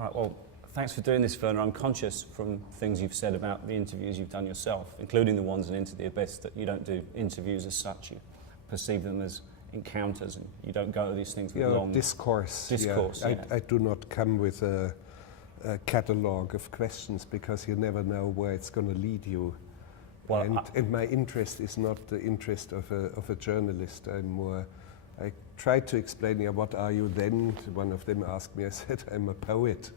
All right, well, thanks for doing this, Werner. I'm conscious from things you've said about the interviews you've done yourself, including the ones in Into the Abyss, that you don't do interviews as such. You perceive them as encounters, and you don't go to these things with long... Discourse. Yeah. I do not come with a catalogue of questions, because you never know where it's going to lead you. Well, and my interest is not the interest of a journalist. I tried to explain, what are you then? One of them asked me, I said, I'm a poet.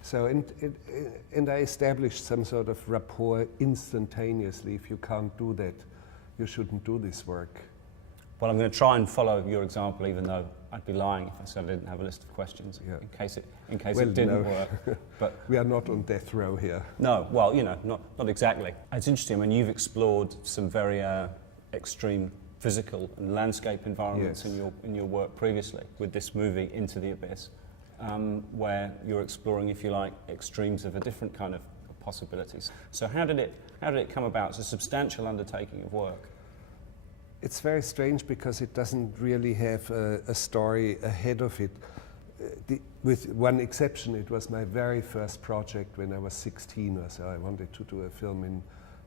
So, and I established some sort of rapport instantaneously. If you can't do that, you shouldn't do this work. Well, I'm going to try and follow your example, even though I'd be lying if I said I didn't have a list of questions, in case it didn't work. But we are not on death row here. No, well, not exactly. It's interesting. I mean, you've explored some very extreme physical and landscape environments in your work previously with this movie Into the Abyss, where you're exploring, if you like, extremes of a different kind of possibilities. So how did it come about? It's a substantial undertaking of work. It's very strange, because it doesn't really have a story ahead of it. With one exception, it was my very first project when I was 16 or so. I wanted to do a film in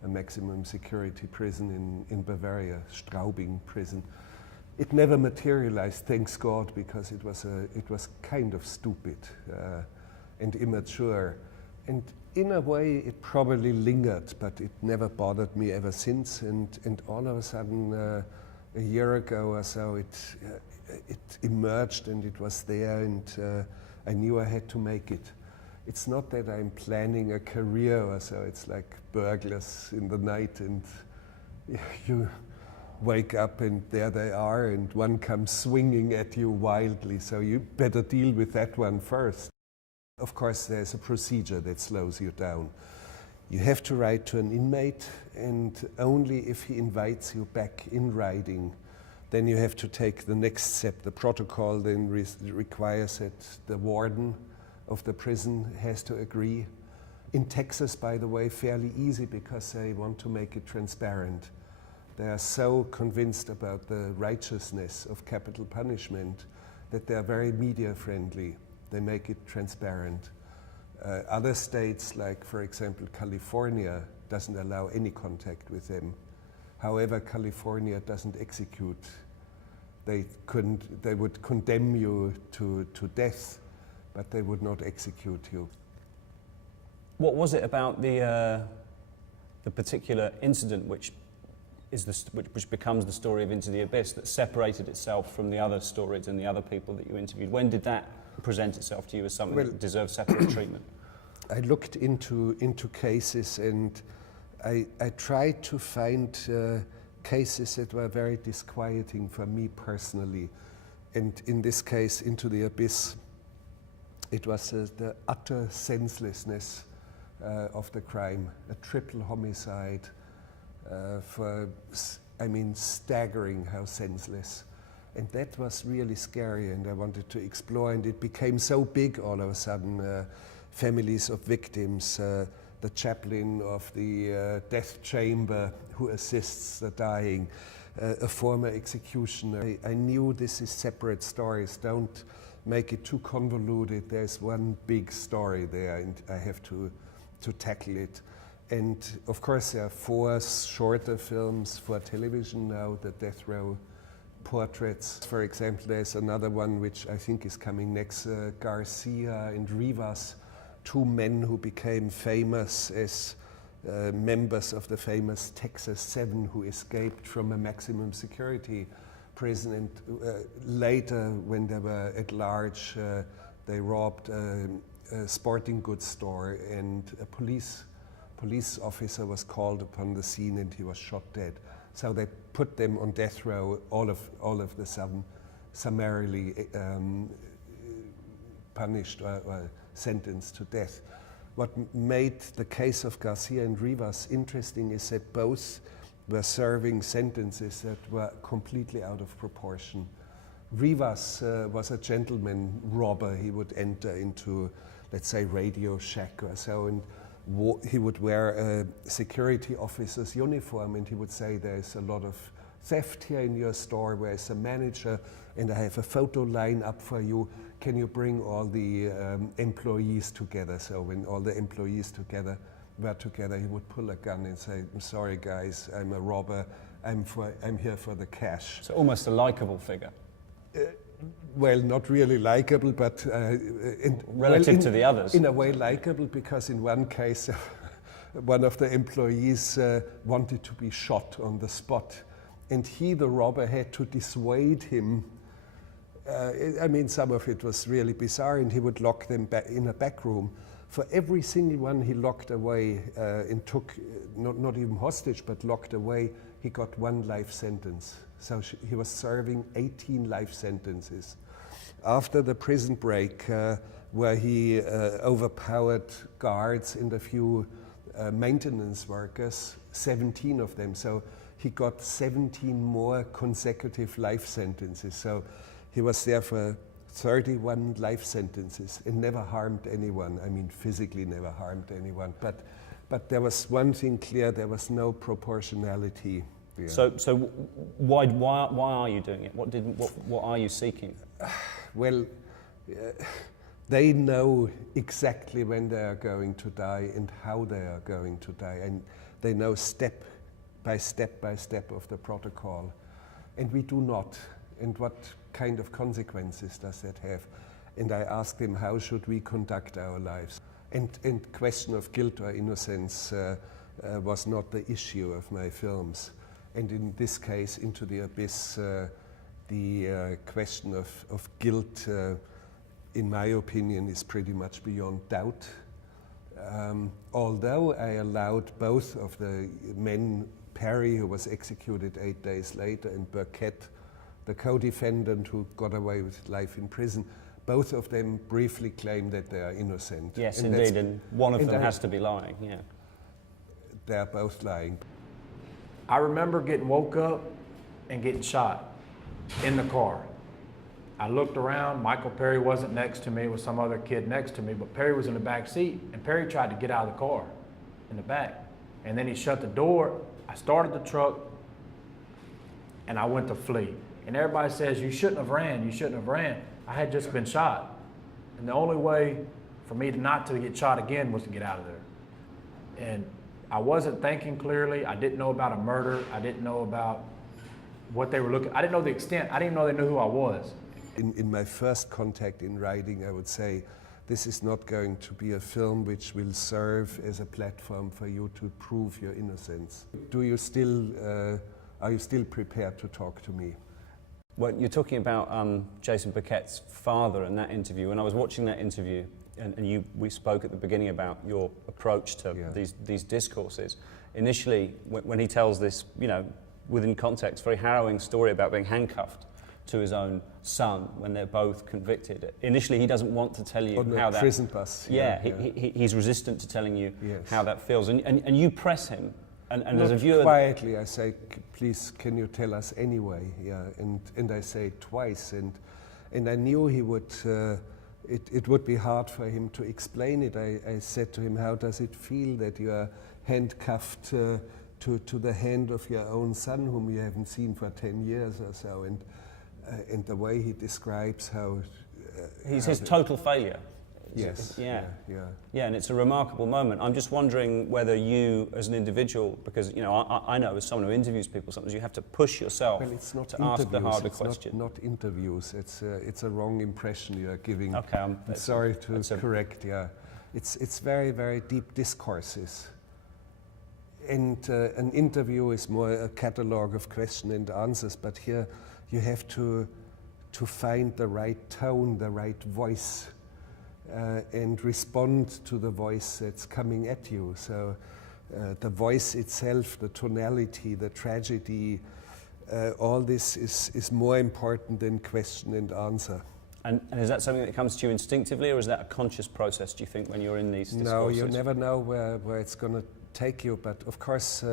a maximum security prison in Bavaria, Straubing prison. It never materialized, thanks God, because it was kind of stupid and immature. And in a way, it probably lingered, but it never bothered me ever since. And all of a sudden, a year ago or so, it emerged, and it was there, and I knew I had to make it. It's not that I'm planning a career or so. It's like burglars in the night, and you wake up and there they are, and one comes swinging at you wildly, so you better deal with that one first. Of course, there's a procedure that slows you down. You have to write to an inmate, and only if he invites you back in writing, then you have to take the next step. The protocol then requires that the warden of the prison has to agree. In Texas, by the way, fairly easy, because they want to make it transparent. They are so convinced about the righteousness of capital punishment that they are very media friendly. They make it transparent. Other states, like for example California, doesn't allow any contact with them. However, California doesn't execute. They would condemn you to death, but they would not execute you. What was it about the particular incident which becomes the story of Into the Abyss that separated itself from the other stories and the other people that you interviewed? When did that present itself to you as something that deserved separate treatment? I looked into cases, and I tried to find cases that were very disquieting for me personally. And in this case, Into the Abyss, it was the utter senselessness of the crime, a triple homicide, staggering how senseless. And that was really scary, and I wanted to explore, and it became so big all of a sudden. Families of victims, the chaplain of the death chamber who assists the dying, a former executioner. I knew this is separate stories. Don't make it too convoluted. There's one big story there, and I have to tackle it. And of course, there are 4 shorter films for television now, the Death Row portraits. For example, there's another one which I think is coming next, Garcia and Rivas, 2 men who became famous as members of the famous Texas 7 who escaped from a maximum security prison, and later when they were at large, they robbed a sporting goods store, and a police officer was called upon the scene, and he was shot dead. So they put them on death row, all of the sudden, summarily punished or sentenced to death. What made the case of Garcia and Rivas interesting is that both were serving sentences that were completely out of proportion. Rivas was a gentleman robber. He would enter into, let's say, Radio Shack or so, and he would wear a security officer's uniform, and he would say there's a lot of theft here in your store, where's a manager, and I have a photo line up for you. Can you bring all the employees together? So when all the employees were together, he would pull a gun and say, I'm sorry guys, I'm a robber, I'm here for the cash. So almost a likable figure. Well, not really likable, but relative to the others. In a way likable, because in one case, one of the employees wanted to be shot on the spot, and he, the robber, had to dissuade him. I mean, some of it was really bizarre, and he would lock them back in a back room. For every single one he locked away and took, not even hostage, but locked away, he got 1 life sentence. So he was serving 18 life sentences. After the prison break, where he overpowered guards and a few maintenance workers, 17 of them. So he got 17 more consecutive life sentences. So he was there for 31 life sentences and never harmed anyone. I mean, physically never harmed anyone. But there was one thing clear: there was no proportionality. Yeah. So why are you doing it? What are you seeking? Well, they know exactly when they are going to die and how they are going to die, and they know step by step of the protocol, and we do not. And what kind of consequences does that have? And I asked him, how should we conduct our lives? And question of guilt or innocence was not the issue of my films. And in this case, Into the Abyss, the question of guilt, in my opinion, is pretty much beyond doubt. Although I allowed both of the men, Perry, who was executed 8 days later, and Burkett, the co-defendant who got away with life in prison, both of them briefly claim that they are innocent. Yes, and indeed, and one of them has to be lying, yeah. They're both lying. I remember getting woke up and getting shot in the car. I looked around, Michael Perry wasn't next to me, it was some other kid next to me, but Perry was in the back seat, and Perry tried to get out of the car in the back. And then he shut the door, I started the truck, and I went to flee. And everybody says, you shouldn't have ran, you shouldn't have ran. I had just been shot. And the only way for me not to get shot again was to get out of there. And I wasn't thinking clearly. I didn't know about a murder. I didn't know about what they were looking. I didn't know the extent. I didn't even know they knew who I was. In my first contact in writing, I would say, this is not going to be a film which will serve as a platform for you to prove your innocence. Are you still prepared to talk to me? Well, you're talking about Jason Burkett's father in that interview. When I was watching that interview, and we spoke at the beginning about your approach to these discourses. Initially, when he tells this, within context, very harrowing story about being handcuffed to his own son when they're both convicted. Initially, he doesn't want to tell you how that... prison bus. He's resistant to telling you how that feels. And you press him. And as a viewer... Quietly, I say, please, can you tell us anyway? Yeah, and I say it twice. And I knew he would... It would be hard for him to explain it. I said to him, how does it feel that you are handcuffed to the hand of your own son, whom you haven't seen for 10 years or so? And the way he describes how... He's his total failure. Yes. Yeah, and it's a remarkable moment. I'm just wondering whether you, as an individual, because I know as someone who interviews people, sometimes you have to push yourself to ask the harder question. Not interviews. It's a wrong impression you are giving. Okay, I'm sorry to correct. Yeah, it's very, very deep discourses. And an interview is more a catalogue of questions and answers. But here, you have to find the right tone, the right voice. And respond to the voice that's coming at you. So the voice itself, the tonality, the tragedy, all this is more important than question and answer. And is that something that comes to you instinctively, or is that a conscious process, do you think, when you're in these discourses? No, you never know where it's going to take you. But of course,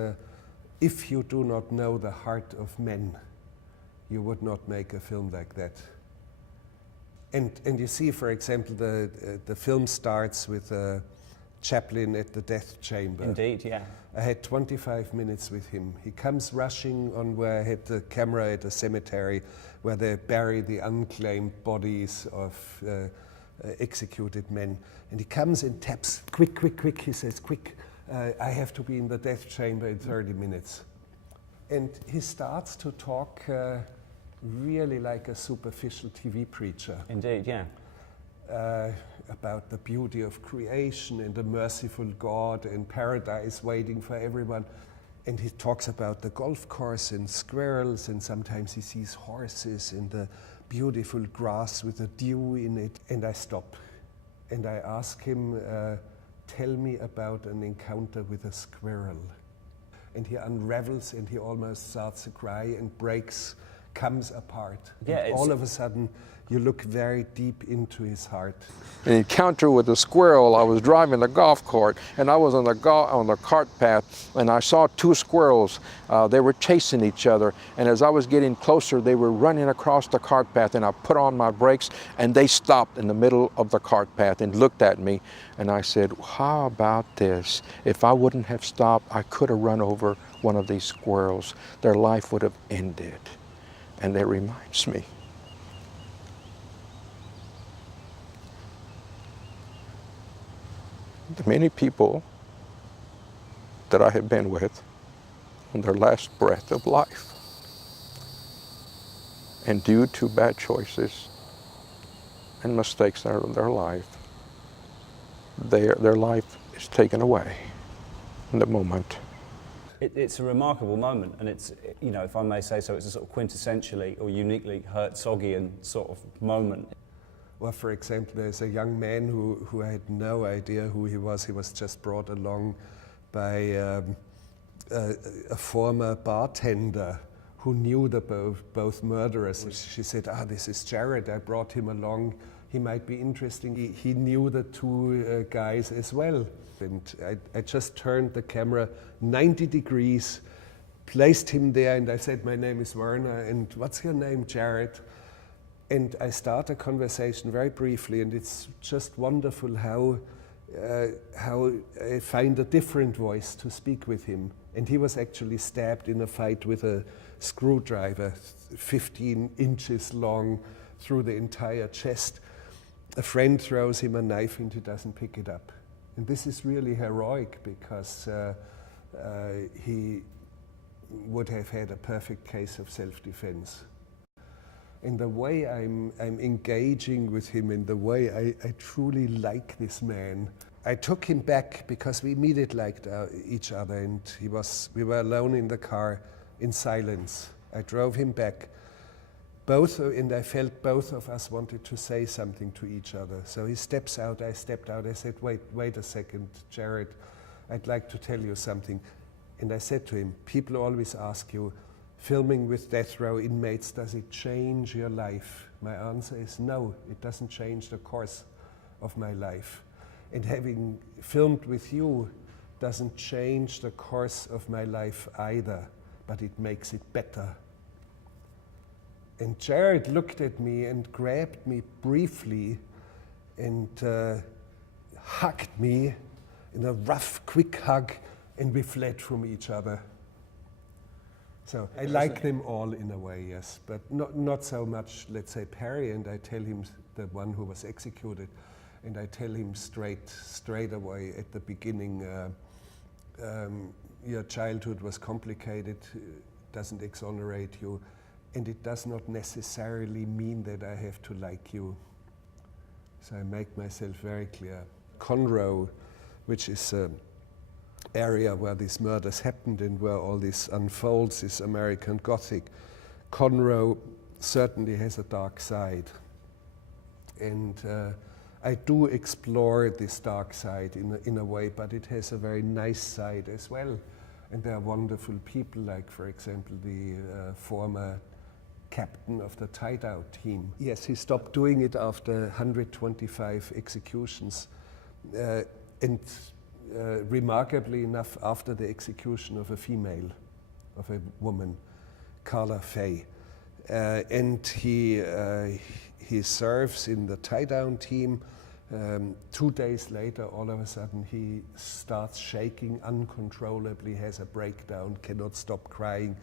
if you do not know the heart of men, you would not make a film like that. And you see, for example, the film starts with a chaplain at the death chamber. Indeed, yeah. I had 25 minutes with him. He comes rushing on where I had the camera at a cemetery where they bury the unclaimed bodies of executed men. And he comes and taps, quick, quick, quick, he says, quick, I have to be in the death chamber in 30 minutes. And he starts to talk really like a superficial TV preacher. Indeed, yeah. About the beauty of creation and the merciful God and paradise waiting for everyone. And he talks about the golf course and squirrels, and sometimes he sees horses and the beautiful grass with the dew in it. And I stop and I ask him, tell me about an encounter with a squirrel. And he unravels and he almost starts to cry and breaks, comes apart. Yeah, and all of a sudden, you look very deep into his heart. An encounter with a squirrel. I was driving the golf cart, and I was on the cart path, and I saw two squirrels. They were chasing each other, and as I was getting closer, they were running across the cart path, and I put on my brakes, and they stopped in the middle of the cart path and looked at me, and I said, how about this? If I wouldn't have stopped, I could have run over one of these squirrels. Their life would have ended. And that reminds me, the many people that I have been with on their last breath of life, and due to bad choices and mistakes in their life, their life is taken away in the moment. It's a remarkable moment, and it's, you know, if I may say so, it's a sort of quintessentially or uniquely Herzogian sort of moment. Well, for example, there's a young man who I had no idea who he was. He was just brought along by a former bartender who knew the both murderers. She said, this is Jared, I brought him along. He might be interesting. He knew the two guys as well. And I just turned the camera 90 degrees, placed him there, and I said, my name is Werner, and what's your name, Jared? And I start a conversation very briefly, and it's just wonderful how I find a different voice to speak with him. And he was actually stabbed in a fight with a screwdriver, 15 inches long, through the entire chest. A friend throws him a knife and he doesn't pick it up. And this is really heroic, because he would have had a perfect case of self-defense. In the way I'm engaging with him, in the way I truly like this man. I took him back because we immediately liked each other, and we were alone in the car in silence. I drove him back. And I felt both of us wanted to say something to each other. So he steps out, I stepped out. I said, wait a second, Jared, I'd like to tell you something. And I said to him, people always ask you, filming with death row inmates, does it change your life? My answer is no, it doesn't change the course of my life. And having filmed with you doesn't change the course of my life either, but it makes it better. And Jared looked at me and grabbed me briefly and hugged me in a rough, quick hug, and we fled from each other. So I like them all in a way, yes, but not so much, let's say, Perry, and I tell him, the one who was executed, and I tell him straight away at the beginning, your childhood was complicated, doesn't exonerate you, and it does not necessarily mean that I have to like you. So I make myself very clear. Conroe, which is an area where these murders happened and where all this unfolds, is American Gothic. Conroe certainly has a dark side. And I do explore this dark side in a way, but it has a very nice side as well. And there are wonderful people, like, for example, the former captain of the tie-down team. Yes, he stopped doing it after 125 executions. And remarkably enough, after the execution of a female, of a woman, Carla Fay. And he serves in the tie-down team, 2 days later, all of a sudden, he starts shaking uncontrollably, has a breakdown, cannot stop crying.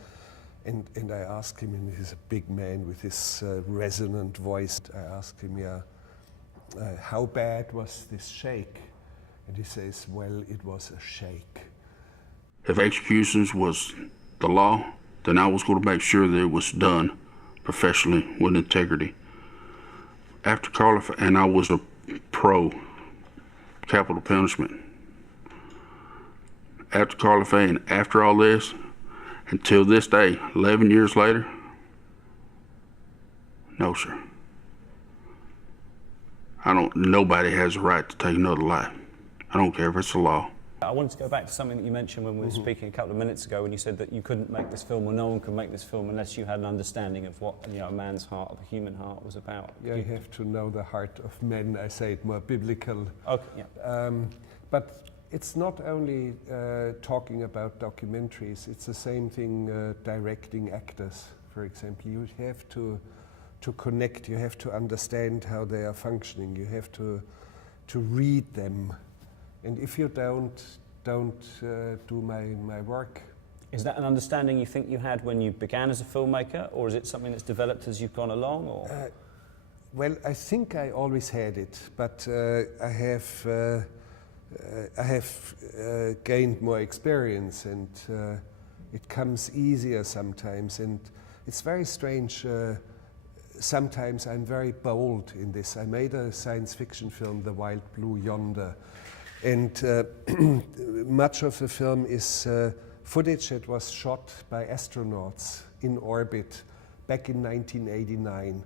And I asked him, and he's a big man with his resonant voice, I asked him, how bad was this shake? And he says, well, it was a shake. If executions was the law, then I was going to make sure that it was done professionally with integrity. After Carla, and I was a pro capital punishment. After Carla Faye and after all this, until this day, 11 years later, no, sir. Nobody has a right to take another life. I don't care if it's the law. I wanted to go back to something that you mentioned when we were speaking a couple of minutes ago, when you said that you couldn't make this film, or no one could make this film unless you had an understanding of what a man's heart, of a human heart, was about. Yeah, you have to know the heart of men. I say it more biblical. Okay, yeah. But it's not only talking about documentaries. It's the same thing directing actors, for example. You have to connect. You have to understand how they are functioning. You have to read them. And if you don't do my work. Is that an understanding you think you had when you began as a filmmaker, or is it something that's developed as you've gone along? Or? Well, I think I always had it, but I have gained more experience, and it comes easier sometimes. And it's very strange. Sometimes I'm very bold in this. I made a science fiction film, The Wild Blue Yonder. And much of the film is footage that was shot by astronauts in orbit back in 1989.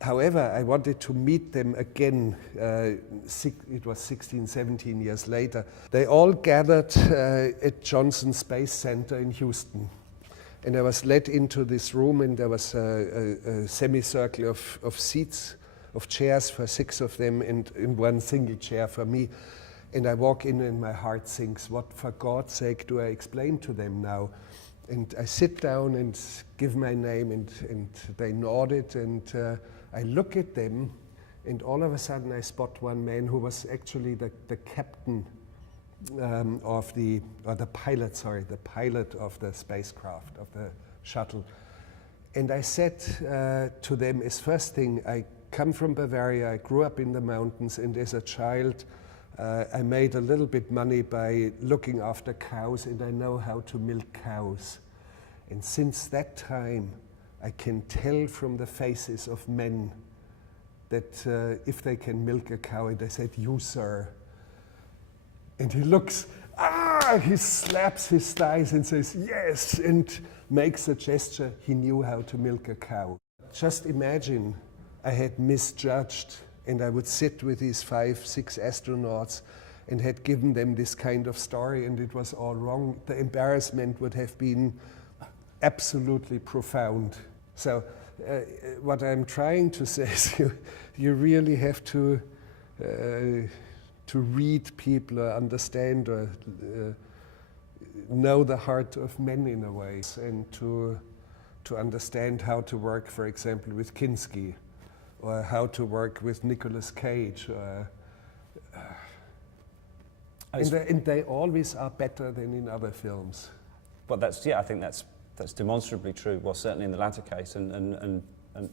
However, I wanted to meet them again, it was 16, 17 years later. They all gathered at Johnson Space Center in Houston. And I was led into this room, and there was a semicircle of seats, of chairs for 6 of them, and in one single chair for me. And I walk in and my heart sinks. What, for God's sake, do I explain to them now? And I sit down and give my name, and they nod it, and I look at them, and all of a sudden I spot one man who was actually the captain the pilot of the spacecraft, of the shuttle. And I said to them, as first thing, I come from Bavaria, I grew up in the mountains, and as a child, I made a little bit money by looking after cows, and I know how to milk cows. And since that time, I can tell from the faces of men that if they can milk a cow, and I said, "You, sir." And he looks, he slaps his thighs and says, "Yes," and makes a gesture. He knew how to milk a cow. Just imagine I had misjudged, and I would sit with these 5, 6 astronauts and had given them this kind of story, and it was all wrong. The embarrassment would have been absolutely profound. So what I'm trying to say is you really have to read people, or understand, or know the heart of men in a way, and to understand how to work, for example, with Kinski, or how to work with Nicolas Cage. And they always are better than in other films. But I think that's demonstrably true. Well, certainly in the latter case, and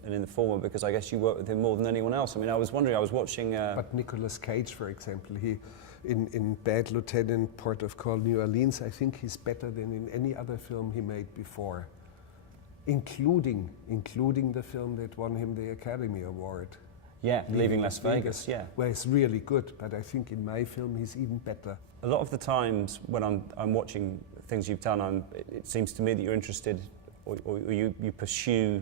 in the former, because I guess you work with him more than anyone else. I mean, I was wondering, I was watching... But Nicolas Cage, for example, he in Bad Lieutenant, Port of Call, New Orleans, I think he's better than in any other film he made before, including the film that won him the Academy Award. Yeah, Leaving Las Vegas, yeah. Where it's really good, but I think in my film he's even better. A lot of the times when I'm watching things you've done, it seems to me that you're interested, or you pursue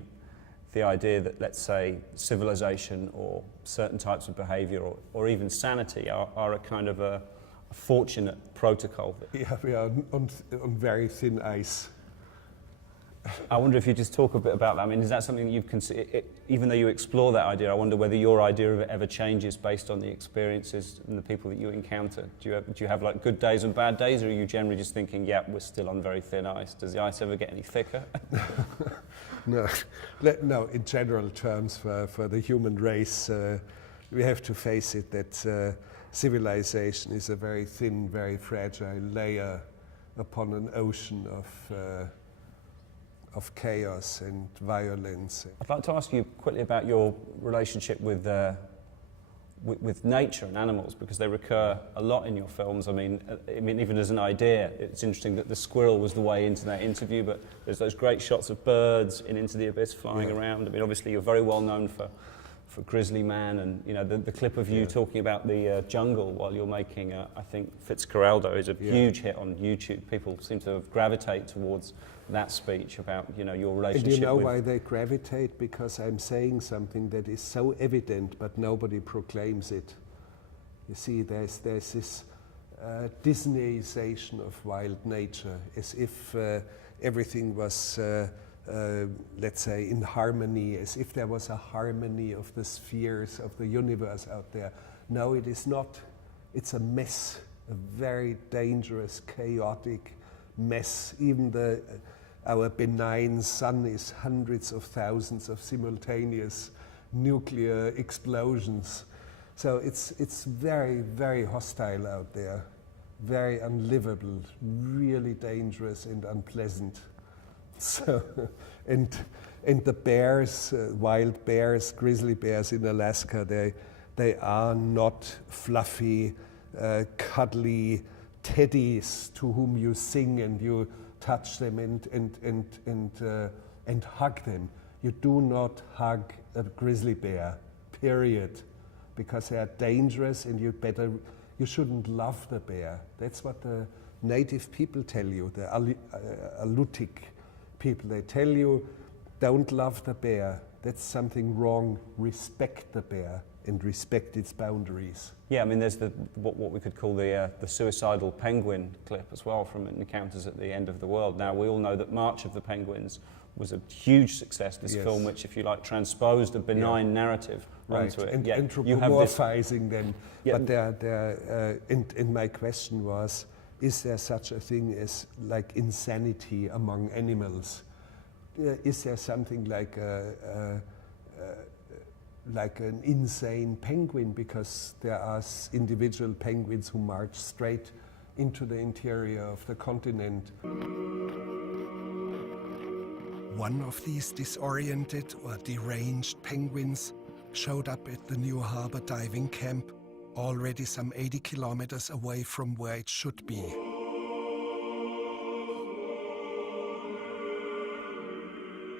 the idea that, let's say, civilization or certain types of behavior or even sanity are a kind of a fortunate protocol. Yeah, we are on very thin ice. I wonder if you just talk a bit about that. I mean, is that something that you've considered, even though you explore that idea, I wonder whether your idea of it ever changes based on the experiences and the people that you encounter. Do you have like good days and bad days, or are you generally just thinking, yeah, we're still on very thin ice? Does the ice ever get any thicker? No, in general terms, for the human race, we have to face it that civilization is a very thin, very fragile layer upon an ocean of chaos and violence. I'd like to ask you quickly about your relationship with nature and animals, because they recur a lot in your films. I mean, even as an idea, it's interesting that the squirrel was the way into that interview, but there's those great shots of birds in Into the Abyss flying around. I mean, obviously you're very well known for Grizzly Man, and you know the clip of you talking about the jungle while you're making, I think Fitzcarraldo is a huge hit on YouTube. People seem to gravitate towards that speech about your relationship. And you know why they gravitate? Because I'm saying something that is so evident, but nobody proclaims it. You see, there's this Disneyization of wild nature, as if everything was, let's say, in harmony, as if there was a harmony of the spheres of the universe out there. No, it is not. It's a mess, a very dangerous, chaotic mess. Even our benign sun is hundreds of thousands of simultaneous nuclear explosions. So it's very, very hostile out there, very unlivable, really dangerous and unpleasant. So, and the bears, wild bears, grizzly bears in Alaska, they are not fluffy, cuddly teddies to whom you sing and you touch them and hug them. You do not hug a grizzly bear, period, because they are dangerous, and you shouldn't love the bear. That's what the native people tell you, the Alutiiq people. They tell you, don't love the bear. That's something wrong. Respect the bear and respect its boundaries. Yeah, I mean, there's what we could call the suicidal penguin clip as well from Encounters at the End of the World. Now, we all know that March of the Penguins was a huge success, this film which, if you like, transposed a benign narrative onto it. And anthropomorphizing them. But and my question was, is there such a thing as like insanity among animals? Is there something like an insane penguin? Because there are individual penguins who march straight into the interior of the continent. One of these disoriented or deranged penguins showed up at the New Harbor diving camp, already some 80 kilometers away from where it should be.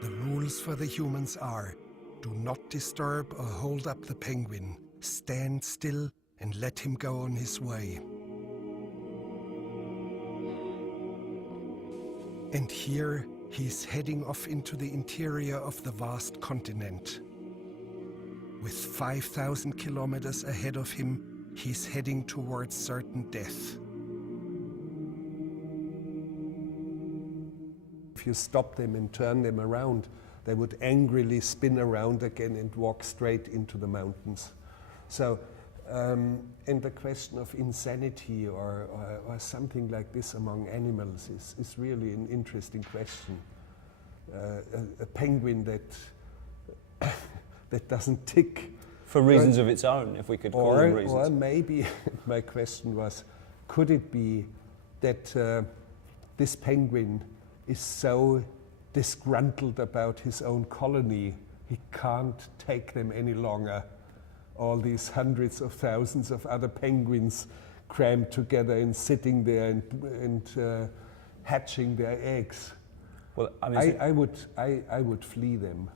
The rules for the humans are: do not disturb or hold up the penguin. Stand still and let him go on his way. And here he's heading off into the interior of the vast continent. With 5,000 kilometers ahead of him, he's heading towards certain death. If you stop them and turn them around, they would angrily spin around again and walk straight into the mountains. So, and the question of insanity or something like this among animals is really an interesting question. A penguin that doesn't tick. For reasons of its own, if we could call them reasons. Or maybe, my question was, could it be that this penguin is so disgruntled about his own colony, he can't take them any longer? All these hundreds of thousands of other penguins crammed together and sitting there and hatching their eggs. Well, I mean, I would flee them,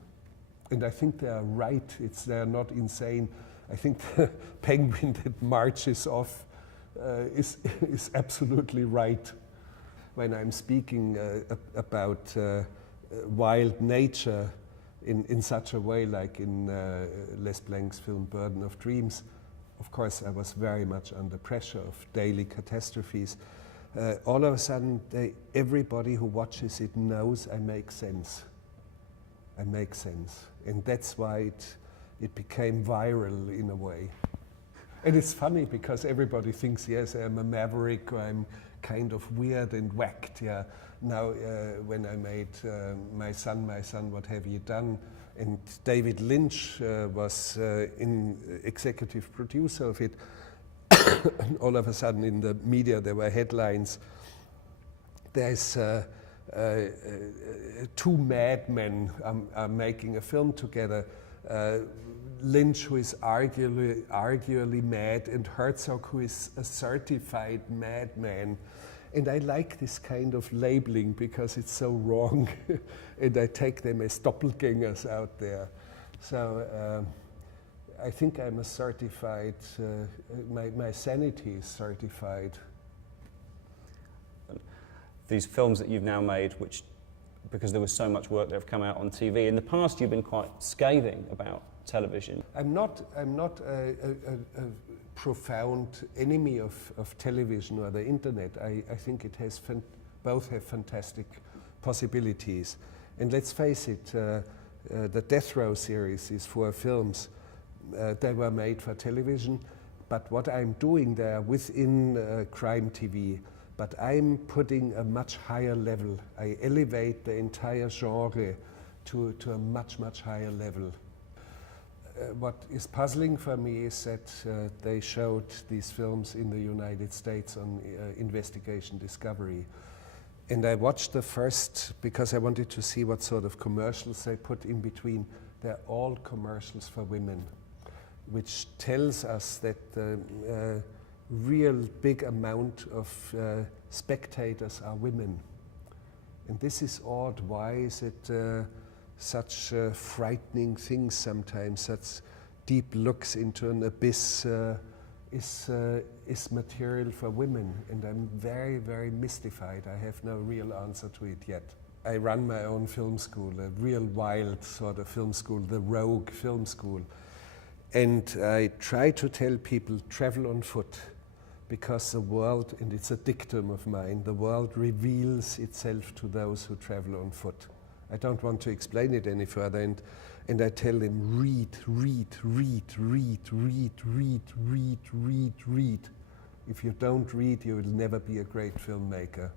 and I think they are right. They are not insane. I think the penguin that marches off is absolutely right. When I'm speaking about wild nature in such a way, like in Les Blanc's film Burden of Dreams, of course I was very much under pressure of daily catastrophes. All of a sudden, everybody who watches it knows I make sense. I make sense. And that's why it became viral in a way. And it's funny because everybody thinks, yes, I'm a maverick, or I'm kind of weird and whacked. Yeah. Now, when I made My Son, What Have You Done? And David Lynch was executive producer of it. And all of a sudden in the media there were headlines. There's two madmen are making a film together. Lynch, who is arguably mad, and Herzog, who is a certified madman. And I like this kind of labeling because it's so wrong. And I take them as doppelgangers out there. So I think I'm a certified, my sanity is certified. These films that you've now made, which, because there was so much work that have come out on TV, in the past you've been quite scathing about television. I'm not a profound enemy of television or the internet. I think it has both have fantastic possibilities. And let's face it, the Death Row series is 4 films. They were made for television, but what I'm doing there within crime TV, but I'm putting a much higher level. I elevate the entire genre to a much, much higher level. What is puzzling for me is that they showed these films in the United States on Investigation Discovery. And I watched the first because I wanted to see what sort of commercials they put in between. They're all commercials for women, which tells us that the real big amount of spectators are women. And this is odd. Why is it such frightening things sometimes, such deep looks into an abyss is material for women? And I'm very, very mystified. I have no real answer to it yet. I run my own film school, a real wild sort of film school, the Rogue Film School. And I try to tell people, travel on foot, because the world, and it's a dictum of mine, the world reveals itself to those who travel on foot. I don't want to explain it any further, and I tell them, read, read, read, read, read, read, read, read, read. If you don't read, you will never be a great filmmaker.